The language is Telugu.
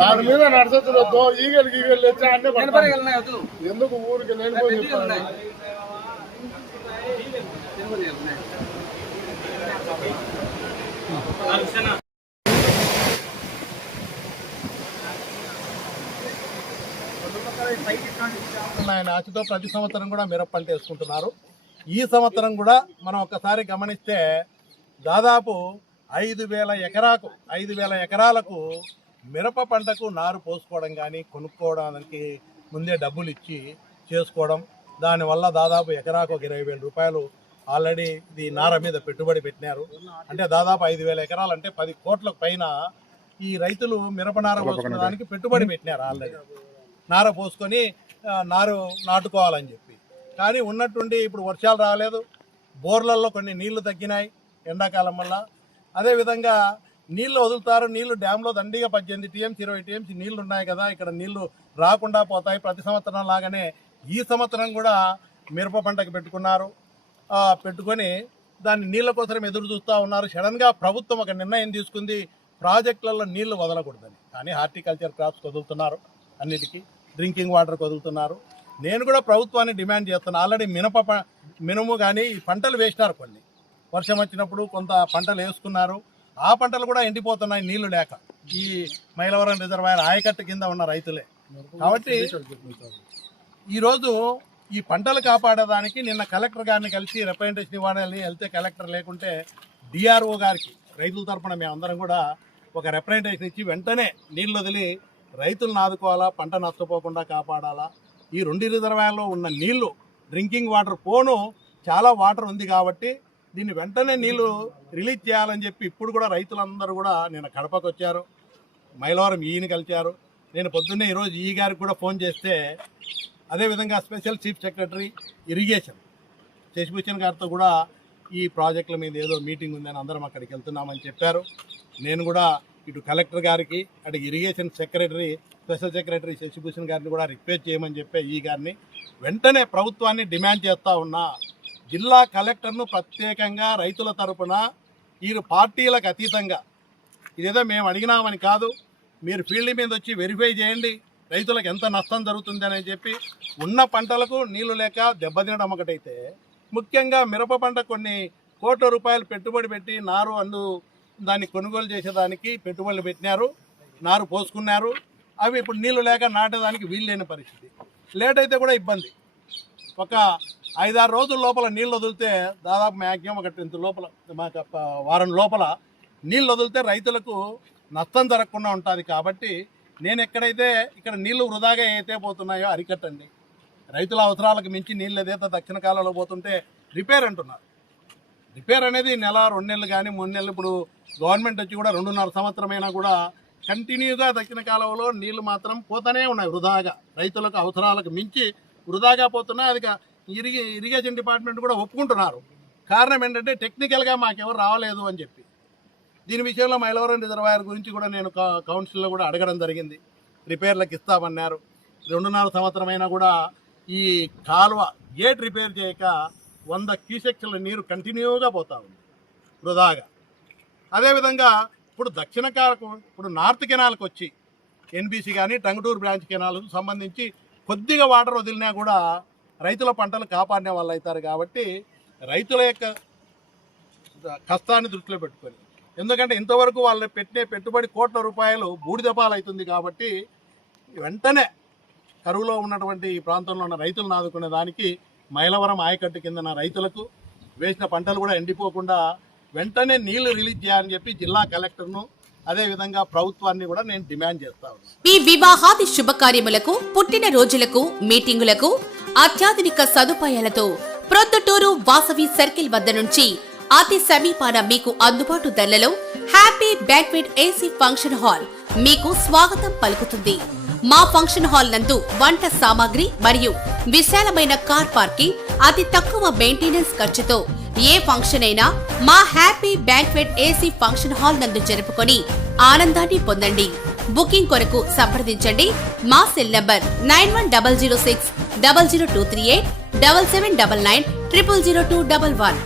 దాని మీద నడచదు ఈగలు వచ్చి అన్నీ ఎందుకు ఊరికి నేను ఆయన ఆశతో ప్రతి సంవత్సరం కూడా మిరప పంట వేసుకుంటున్నారు. ఈ సంవత్సరం కూడా మనం ఒక్కసారి గమనిస్తే దాదాపు 5,000 ఎకరాలకు మిరప పంటకు నారు పోసుకోవడం కానీ కొనుక్కోవడానికి ముందే డబ్బులు ఇచ్చి చేసుకోవడం, దానివల్ల దాదాపు ఎకరాకు 20,000 రూపాయలు ఆల్రెడీ ఇది నార మీద పెట్టుబడి పెట్టినారు. అంటే దాదాపు 5,000 ఎకరాలు అంటే 10 కోట్లకు పైన ఈ రైతులు మిరప నార పోసుకోవడానికి పెట్టుబడి పెట్టినారు. ఆల్రెడీ నార పోసుకొని నారు నాటుకోవాలని చెప్పి. కానీ ఉన్నట్టుండి ఇప్పుడు వర్షాలు రాలేదు, బోర్లలో కొన్ని నీళ్లు తగ్గినాయి ఎండాకాలం వల్ల. అదేవిధంగా నీళ్లు వదులుతారు, నీళ్లు డ్యాంలో దండిగా 18 TMC 20 TMC నీళ్లు ఉన్నాయి కదా, ఇక్కడ నీళ్లు రాకుండా పోతాయి. ప్రతి సంవత్సరం లాగానే ఈ సంవత్సరం కూడా మిరప పంటకు పెట్టుకున్నారు. పెట్టుకొని దాన్ని నీళ్ల కోసం ఎదురు చూస్తూ ఉన్నారు. సడన్గా ప్రభుత్వం ఒక నిర్ణయం తీసుకుంది, ప్రాజెక్టులలో నీళ్లు వదలకూడదని. కానీ హార్టికల్చర్ క్రాప్స్ వదులుతున్నారు, అన్నిటికీ డ్రింకింగ్ వాటర్ వదులుతున్నారు. నేను కూడా ప్రభుత్వాన్ని డిమాండ్ చేస్తున్నాను. ఆల్రెడీ మినుము కానీ ఈ పంటలు వేసినారు, కొన్ని వర్షం వచ్చినప్పుడు కొంత పంటలు వేసుకున్నారు. ఆ పంటలు కూడా ఎండిపోతున్నాయి నీళ్లు లేక, ఈ మైలవరం రిజర్వాయర్ ఆయకట్టు కింద ఉన్న రైతులే. కాబట్టి ఈరోజు ఈ పంటలు కాపాడడానికి నిన్న కలెక్టర్ గారిని కలిసి రిప్రజెంటేషన్ ఇవ్వాలని వెళ్తే, కలెక్టర్ లేకుంటే డిఆర్ఓ గారికి రైతుల తరఫున మేమందరం కూడా ఒక రిప్రజెంటేషన్ ఇచ్చి వెంటనే నీళ్ళు వదిలి రైతులను ఆదుకోవాలా, పంట నష్టపోకుండా కాపాడాలా. ఈ 2 రిజర్వాయర్లో ఉన్న నీళ్లు డ్రింకింగ్ వాటర్ పోను చాలా వాటర్ ఉంది కాబట్టి దీన్ని వెంటనే నీళ్లు రిలీజ్ చేయాలని చెప్పి ఇప్పుడు కూడా రైతులందరూ కూడా నిన్న కడపకు వచ్చారు, మైలవరం ఈని కలిచారు. నేను పొద్దున్నే ఈరోజు ఈ గారికి కూడా ఫోన్ చేస్తే, అదేవిధంగా special chief secretary irrigation Shashibhushan గారితో కూడా ఈ ప్రాజెక్టుల మీద ఏదో మీటింగ్ ఉందని అందరం అక్కడికి వెళ్తున్నామని చెప్పారు. నేను కూడా ఇటు కలెక్టర్ గారికి, అటు irrigation secretary special secretary Shashibhushan గారిని కూడా రిక్వెస్ట్ చేయమని చెప్పే ఈ గారిని వెంటనే ప్రభుత్వాన్ని డిమాండ్ చేస్తూ ఉన్నా. జిల్లా కలెక్టర్ను ప్రత్యేకంగా రైతుల తరపున వీరు పార్టీలకు అతీతంగా, ఇదేదో మేము అడిగినామని కాదు, మీరు ఫీల్డ్ మీద వచ్చి వెరిఫై చేయండి రైతులకు ఎంత నష్టం జరుగుతుంది అని చెప్పి. ఉన్న పంటలకు నీళ్లు లేక దెబ్బతినడం ఒకటైతే, ముఖ్యంగా మిరప పంట కొన్ని కోట్ల రూపాయలు పెట్టుబడి పెట్టి నారు దాన్ని కొనుగోలు చేసేదానికి పెట్టుబడులు పెట్టినారు, నారు పోసుకున్నారు. అవి ఇప్పుడు నీళ్లు లేక నాటేదానికి వీలు లేని పరిస్థితి. లేట్ అయితే కూడా ఇబ్బంది. ఒక 5-6 రోజుల లోపల నీళ్ళు వదిలితే దాదాపు మ్యాక్సిమం ఒక 10 లోపల, వారం లోపల నీళ్ళు వదిలితే రైతులకు నష్టం జరగకుండా ఉంటుంది. కాబట్టి నేను ఎక్కడైతే ఇక్కడ నీళ్లు వృధాగా అయితే పోతున్నాయో అరికట్టండి. రైతుల అవసరాలకు మించి నీళ్ళు ఏదైతే దక్షిణ కాలంలో పోతుంటే రిపేర్ అంటున్నారు. రిపేర్ అనేది నెల 2 నెలలు కానీ 3 నెలలు, ఇప్పుడు గవర్నమెంట్ వచ్చి కూడా 2.5 సంవత్సరమైనా కూడా కంటిన్యూగా దక్షిణ కాలంలో నీళ్లు మాత్రం పోతూనే ఉన్నాయి వృధాగా. రైతులకు అవసరాలకు మించి వృధాగా పోతున్నాయి. అది ఇరిగేషన్ డిపార్ట్మెంట్ కూడా ఒప్పుకుంటున్నారు. కారణం ఏంటంటే టెక్నికల్గా మాకెవరు రావలేదు అని చెప్పి. దీని విషయంలో మైలవరం రిజర్వాయర్ గురించి కూడా నేను కౌన్సిల్లో కూడా అడగడం జరిగింది. రిపేర్లకు ఇస్తామన్నారు. 2.5 సంవత్సరమైనా కూడా ఈ కాలువ గేట్ రిపేర్ చేయక 100 క్యూసెక్ల నీరు కంటిన్యూగా పోతా ఉంది వృధాగా. అదేవిధంగా ఇప్పుడు నార్త్ కెనాల్కి వచ్చి ఎన్బీసీ కానీ టంగుటూరు బ్రాంచ్ కెనాల్కు సంబంధించి కొద్దిగా వాటర్ వదిలినా కూడా రైతుల పంటలు కాపాడిన వాళ్ళు అవుతారు. కాబట్టి రైతుల యొక్క కష్టాన్ని దృష్టిలో పెట్టుకొని, ఎందుకంటే ఇంతవరకు వాళ్ళు పెట్టే పెట్టుబడి కోట్ల రూపాయలు బూడిదపాలు అవుతుంది. కాబట్టి వెంటనే కరువులో ఉన్నటువంటి ఈ ప్రాంతంలో ఉన్న రైతులను ఆదుకునే దానికి మైలవరం ఆయకట్టు కింద రైతులకు వేసిన పంటలు కూడా ఎండిపోకుండా వెంటనే నీళ్లు రిలీజ్ చేయాలని చెప్పి జిల్లా కలెక్టర్ను, అదేవిధంగా ప్రభుత్వాన్ని కూడా నేను డిమాండ్ చేస్తాను. ఈ వివాహాది శుభకార్యములకు, పుట్టిన రోజులకు, మీటింగులకు అత్యాధునిక సదుపాయాలతో ప్రొద్దుటూరు వాసవి సర్కిల్ వద్ద నుంచి అతి సమీపాన మీకు అందుబాటు ధరలలో happy banquet AC function hall మీకు స్వాగతం పలుకుతుంది. మా ఫంక్షన్ హాల్ నందు వంట సామాగ్రి మరియు విశాలమైన కార్ పార్కింగ్, అతి తక్కువ మెయింటెనెన్స్ ఖర్చుతో ఏ ఫంక్షన్ అయినా మా happy banquet AC function hall నందు జరుపుకొని ఆనందాన్ని పొందండి. బుకింగ్ కొరకు సంప్రదించండి. మా సెల్ నంబర్ 9100600238 7799 000211.